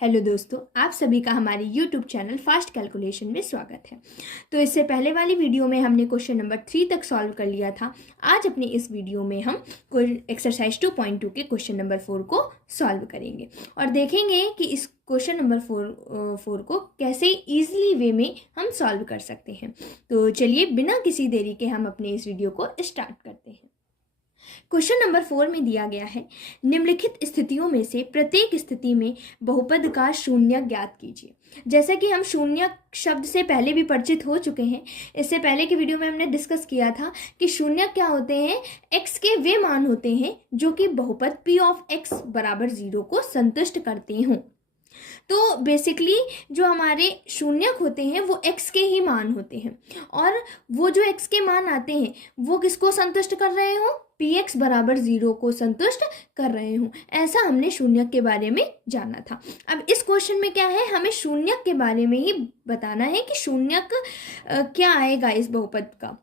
Hello दोस्तों, आप सभी का हमारे YouTube चैनल फास्ट कैलकुलेशन में स्वागत है। तो इससे पहले वाली वीडियो में हमने क्वेश्चन नंबर 3 तक सॉल्व कर लिया था। आज अपने इस वीडियो में हम एक्सरसाइज 2.2 के क्वेश्चन नंबर 4 को सॉल्व करेंगे और देखेंगे कि इस क्वेश्चन नंबर 4 को कैसे ईजिली वे में हम सॉल्व कर सकते हैं। तो चलिए बिना किसी देरी के हम अपने इस वीडियो को स्टार्ट करते हैं। क्वेश्चन नंबर 4 में दिया गया है, निम्नलिखित स्थितियों में से प्रत्येक स्थिति में बहुपद का शून्य ज्ञात कीजिए। जैसा कि हम शून्य शब्द से पहले भी परिचित हो चुके हैं, इससे पहले के वीडियो में हमने डिस्कस किया था कि शून्य क्या होते हैं। x के वे मान होते हैं जो कि बहुपद p ऑफ x बराबर 0 को संतुष्ट करते हों। तो बेसिकली जो हमारे शून्यक होते हैं वो x के ही मान होते हैं और वो जो x के मान आते हैं वो किसको संतुष्ट कर रहे हो, px बराबर 0 को संतुष्ट कर रहे हो। ऐसा हमने शून्यक के बारे में जाना था। अब इस क्वेश्चन में क्या है, हमें शून्यक के बारे में ही बताना है कि शून्यक क्या आएगा इस बहुपद का।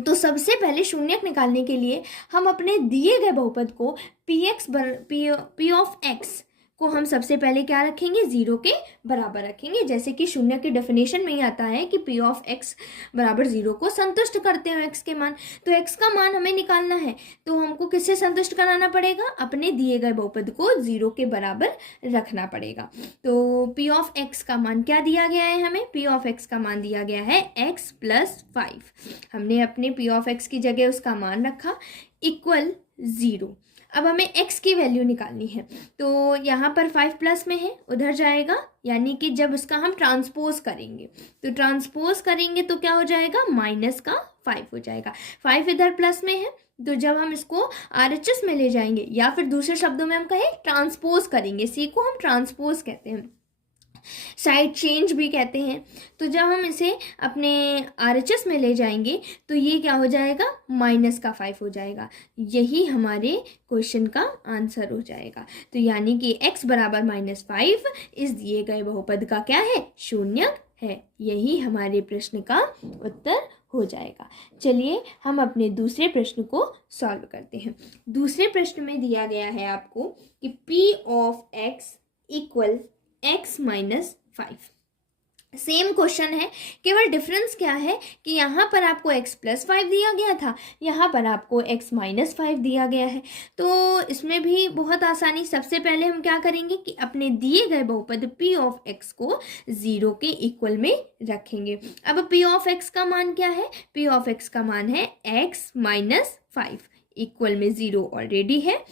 तो सबसे पहले शून्यक निकालने के लिए हम अपने दिए गए बहुपद को p ऑफ x को हम सबसे पहले क्या रखेंगे, 0 के बराबर रखेंगे। जैसे कि शून्य की डेफिनेशन में ही आता है कि p ऑफ x बराबर 0 को संतुष्ट करते हैं x के मान। तो x का मान हमें निकालना है तो हमको किससे संतुष्ट कराना पड़ेगा, अपने दिए गए बहुपद को 0 के बराबर रखना पड़ेगा। तो p ऑफ x का मान क्या दिया गया है, हमें p ऑफ x का मान दिया गया है x प्लस 5। हमने अपने p ऑफ x की जगह उसका मान रखा इक्वल 0। अब हमें x की वैल्यू निकालनी है तो यहाँ पर 5 प्लस में है, उधर जाएगा, यानी कि जब उसका हम ट्रांसपोज करेंगे तो ट्रांसपोज करेंगे तो क्या हो जाएगा, माइनस का 5 हो जाएगा। 5 इधर प्लस में है तो जब हम इसको RHS में ले जाएंगे या फिर दूसरे शब्दों में हम कहें ट्रांसपोज करेंगे, सी को हम ट्रांसपोज कहते हैं, साइड चेंज भी कहते हैं। तो जब हम इसे अपने RHS में ले जाएंगे तो ये क्या हो जाएगा, माइनस का 5 हो जाएगा। यही हमारे क्वेश्चन का आंसर हो जाएगा। तो यानी कि x बराबर -5 इस दिए गए बहुपद का क्या है, शून्यक है। यही हमारे प्रश्न का उत्तर हो जाएगा। चलिए हम अपने दूसरे प्रश्न को सॉल्व करते हैं। दूसरे प्रश्न में दिया गया है आपको कि p of x equal x minus 5। Same question है, केवल डिफरेंस क्या है कि यहाँ पर आपको x प्लस 5 दिया गया था, यहाँ पर आपको x माइनस 5 दिया गया है। तो इसमें भी बहुत आसानी, सबसे पहले हम क्या करेंगे कि अपने दिए गए बहुपद p ऑफ x को 0 के इक्वल में रखेंगे। अब p ऑफ x का मान क्या है, p ऑफ x का मान है x माइनस 5 इक्वल में 0 ऑलरेडी है।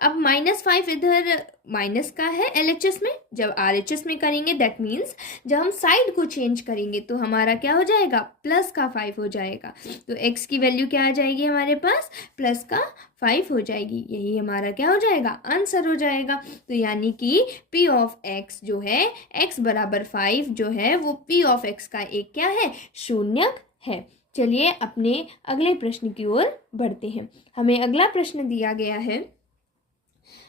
अब -5 इधर माइनस का है LHS में, जब RHS में करेंगे दैट मीन्स जब हम साइड को चेंज करेंगे तो हमारा क्या हो जाएगा, प्लस का 5 हो जाएगा। तो x की वैल्यू क्या आ जाएगी हमारे पास, प्लस का 5 हो जाएगी। यही हमारा क्या हो जाएगा, आंसर हो जाएगा। तो यानी कि p ऑफ x जो है, x बराबर 5 जो है वो p ऑफ x का एक क्या है, शून्यक है। चलिए अपने अगले प्रश्न की ओर बढ़ते हैं। हमें अगला प्रश्न दिया गया है,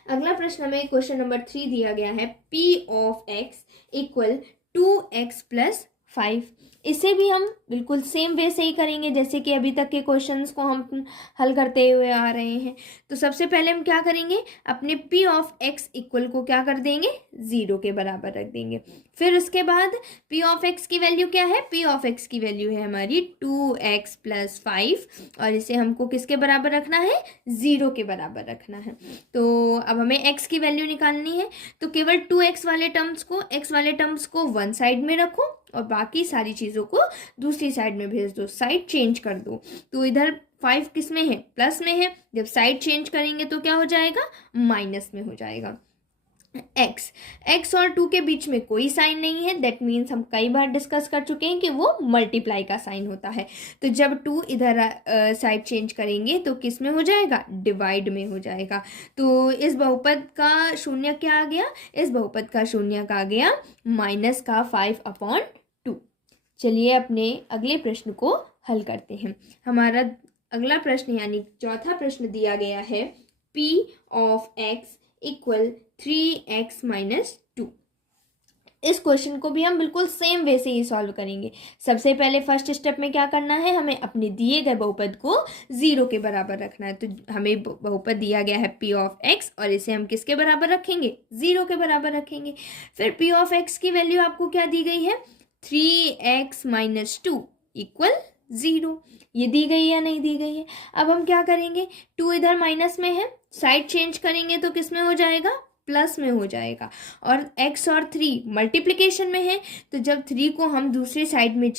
अगला प्रश्न हमें क्वेश्चन नंबर 3 दिया गया है, p of x equal 2x plus 5। इसे भी हम बिल्कुल सेम वे से ही करेंगे जैसे कि अभी तक के क्वेश्चंस को हम हल करते हुए आ रहे हैं। तो सबसे पहले हम क्या करेंगे, अपने p ऑफ x इक्वल को क्या कर देंगे, 0 के बराबर रख देंगे। फिर उसके बाद p ऑफ x की वैल्यू क्या है, p ऑफ x की वैल्यू है हमारी 2x प्लस 5 और इसे हमको किसके बराबर रखना है, 0 के बराबर रखना है। तो अब हमें x की वैल्यू निकालनी है तो केवल 2x वाले टर्म्स को वन साइड में रखो और बाकी सारी चीज़ों को दूसरी साइड में भेज दो, साइड चेंज कर दो। तो इधर 5 किस में है, प्लस में है, जब साइड चेंज करेंगे तो क्या हो जाएगा, माइनस में हो जाएगा। x और 2 के बीच में कोई साइन नहीं है, दैट मीन्स हम कई बार डिस्कस कर चुके हैं कि वो मल्टीप्लाई का साइन होता है। तो जब 2 इधर साइड चेंज करेंगे तो किस में हो जाएगा, डिवाइड में हो जाएगा। तो इस बहुपद का शून्य क्या आ गया, इस बहुपद का शून्य आ गया माइनस का 5/2। चलिए अपने अगले प्रश्न को हल करते हैं। हमारा अगला प्रश्न यानी चौथा प्रश्न दिया गया है, p of x equal 3x minus 2। इस क्वेश्चन को भी हम बिल्कुल सेम वे से ही सॉल्व करेंगे। सबसे पहले फर्स्ट स्टेप में क्या करना है, हमें अपने दिए गए बहुपद को 0 के बराबर रखना है। तो हमें बहुपद दिया गया है p ऑफ x और इसे हम किसके बराबर रखेंगे, 0 के बराबर रखेंगे। फिर p ऑफ x की वैल्यू आपको क्या दी गई है, 3x - 2 = 0। ये दी गई या नहीं दी गई है। अब हम क्या करेंगे, 2 इधर माइनस में है, साइड चेंज करेंगे तो किस में हो जाएगा, प्लस में हो जाएगा। और x और 3 मल्टीप्लिकेशन में है, तो जब 3 को हम दूसरी साइड में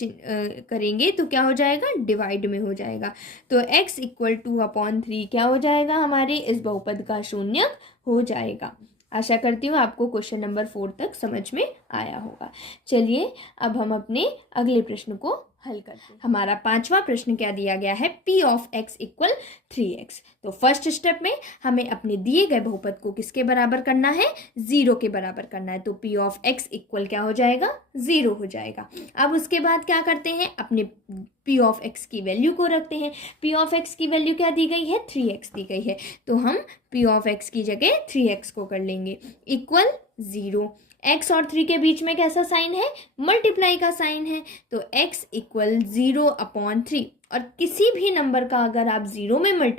करेंगे तो क्या हो जाएगा, डिवाइड में हो जाएगा। तो x = 2/3 क्या हो जाएगा, हमारे इस बहुपद का शून्यक हो जाएगा। आशा करती हूँ आपको क्वेश्चन नंबर 4 तक समझ में आया होगा। चलिए अब हम अपने अगले प्रश्न को हल करते हैं। हमारा 5वां प्रश्न क्या दिया गया है, p ऑफ x = 3x। तो फर्स्ट स्टेप में हमें अपने दिए गए बहुपद को किसके बराबर करना है, 0 के बराबर करना है। तो p ऑफ x = क्या हो जाएगा, 0 हो जाएगा। अब उसके बाद क्या करते हैं, अपने p ऑफ x की वैल्यू को रखते हैं। p ऑफ x की वैल्यू क्या दी गई है, 3x दी गई है। तो हम p ऑफ x की जगह 3x को कर लेंगे, इक्वल 0। x और 3 के बीच में कैसा साइन है, मल्टीप्लाई का साइन है। तो x = 0/3। और किसी भी नंबर का अगर आप 0 में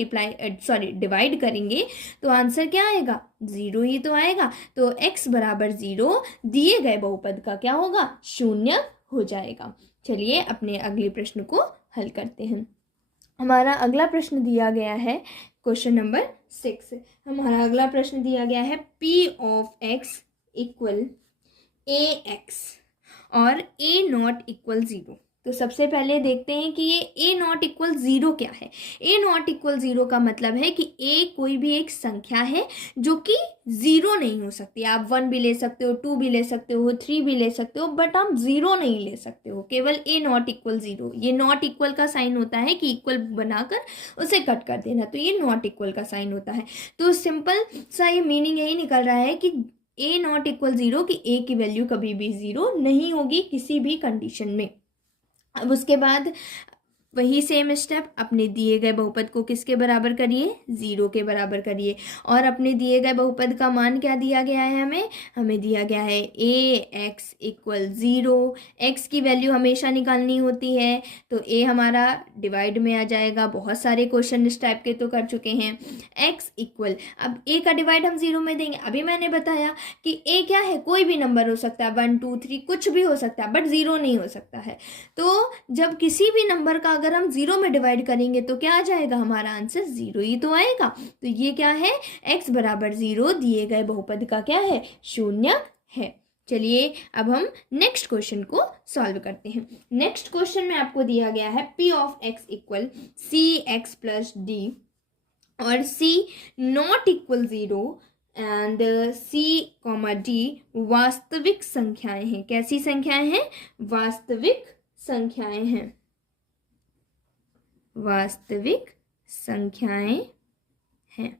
डिवाइड करेंगे तो आंसर क्या आएगा, 0 ही तो आएगा। तो x = 0 दिए गए बहुपद का क्या होगा, शून्य हो जाएगा। चलिए अपने अगले प्रश्न को हल करते हैं। हमारा अगला प्रश्न दिया गया है क्वेश्चन नंबर 6। हमारा अगला प्रश्न दिया गया है p ऑफ x = ax और a0 = 0। तो सबसे पहले देखते हैं कि ये a0 = 0 क्या है। a0 = 0 का मतलब है कि a कोई भी एक संख्या है जो कि 0 नहीं हो सकती। आप 1 भी ले सकते हो, 2 भी ले सकते हो, 3 भी ले सकते हो, बट आप 0 नहीं ले सकते हो। केवल a0 = 0। ये नॉट इक्वल का साइन होता है कि इक्वल बनाकर उसे कट कर देना, तो ये नॉट इक्वल का साइन होता है। तो सिंपल सा ये मीनिंग यही निकल रहा है कि a0 = 0 कि a की वैल्यू कभी भी 0 नहीं होगी किसी भी कंडीशन में। अब उसके बाद वही सेम स्टेप, अपने दिए गए बहुपद को किसके बराबर करिए, 0 के बराबर करिए। और अपने दिए गए बहुपद का मान क्या दिया गया है, हमें दिया गया है ax = 0। x की वैल्यू हमेशा निकालनी होती है, तो a हमारा डिवाइड में आ जाएगा। बहुत सारे क्वेश्चन इस टाइप के तो कर चुके हैं। x = अब a का डिवाइड हम 0 में देंगे। अभी मैंने बताया कि a क्या है, कोई भी नंबर हो सकता है, 1 2 3 कुछ भी हो सकता है, बट 0 नहीं हो सकता है। तो जब किसी भी नंबर का अगर हम 0 में डिवाइड करेंगे तो क्या आ जाएगा, हमारा आंसर 0 ही तो आएगा। तो ये क्या है, x = 0 दिए गए बहुपद का क्या है, शून्य है। चलिए अब हम नेक्स्ट क्वेश्चन को सॉल्व करते हैं। नेक्स्ट क्वेश्चन में आपको दिया गया है p of x = cx + d और c ≠ 0 एंड c, d वास्तविक संख्याएं हैं। कैसी संख्याएं हैं, वास्तविक संख्याएं हैं, वास्तविक संख्याएं हैं।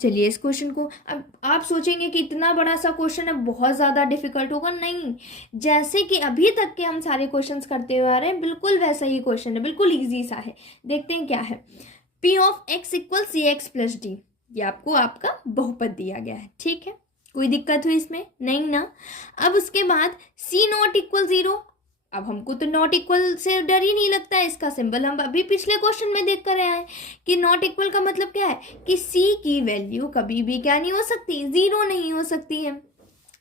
चलिए इस क्वेश्चन को, अब आप सोचेंगे कि इतना बड़ा सा क्वेश्चन है, बहुत ज़्यादा डिफिकल्ट होगा। नहीं, जैसे कि अभी तक के हम सारे क्वेश्चंस करते हुए आ रहे हैं, बिल्कुल वैसा ही क्वेश्चन है, बिल्कुल इजी सा है। देखते हैं क्या है। p of x = cx + d, ये आपको आपका बहुपद दिया गया है, ठीक है। कोई दिक्कत हुई इसमें, नहीं ना। अब उसके बाद c0 = 0। अब हमको तो नॉट इक्वल से डर ही नहीं लगता है, इसका सिंबल हम अभी पिछले क्वेश्चन में देख कर आए हैं कि नॉट इक्वल का मतलब क्या है कि c की वैल्यू कभी भी क्या नहीं हो सकती, 0 नहीं हो सकती है।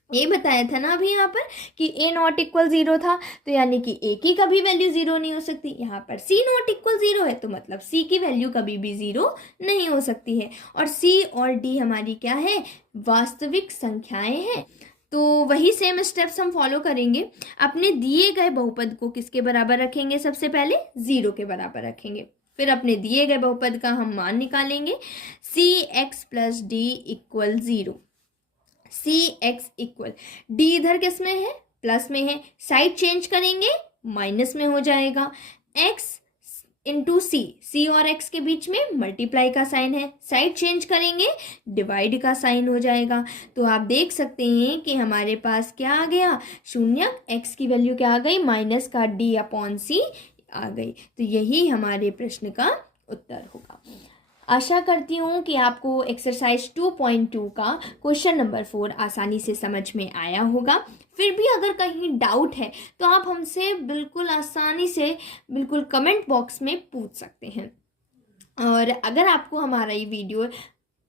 ये बताया था ना अभी यहाँ पर कि a0 = 0 था, तो यानी कि a की कभी वैल्यू 0 नहीं हो सकती। यहाँ पर c0 = 0 है, तो मतलब c की वैल्यू कभी भी 0 नहीं हो सकती है। और c और d हमारी क्या है, वास्तविक संख्याएं हैं। तो वही सेम स्टेप्स हम फॉलो करेंगे। अपने दिए गए बहुपद को किसके बराबर रखेंगे, सबसे पहले 0 के बराबर रखेंगे। फिर अपने दिए गए बहुपद का हम मान निकालेंगे, cx + d = 0। cx = d इधर किस में है, प्लस में है, साइड चेंज करेंगे माइनस में हो जाएगा। x × c और x के बीच में मल्टीप्लाई का साइन है, साइड चेंज करेंगे डिवाइड का साइन हो जाएगा। तो आप देख सकते हैं कि हमारे पास क्या आ गया, शून्यक, x की वैल्यू क्या आ गई, -d/c आ गई। तो यही हमारे प्रश्न का उत्तर होगा। आशा करती हूँ कि आपको एक्सरसाइज 2.2 का क्वेश्चन नंबर 4 आसानी से समझ में आया होगा। फिर भी अगर कहीं डाउट है तो आप हमसे बिल्कुल आसानी से बिल्कुल कमेंट बॉक्स में पूछ सकते हैं। और अगर आपको हमारा ये वीडियो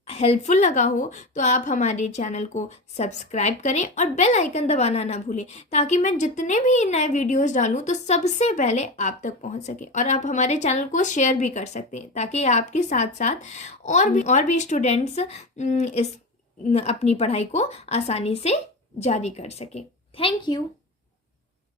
हेल्पफुल लगा हो तो आप हमारे चैनल को सब्सक्राइब करें और बेल आइकन दबाना ना भूलें, ताकि मैं जितने भी नए वीडियोस डालूं तो सबसे पहले आप तक पहुंच सके। और आप हमारे चैनल को शेयर भी कर सकते हैं, ताकि आपके साथ साथ और भी स्टूडेंट्स इस अपनी पढ़ाई को आसानी से जारी कर सके। Thank you.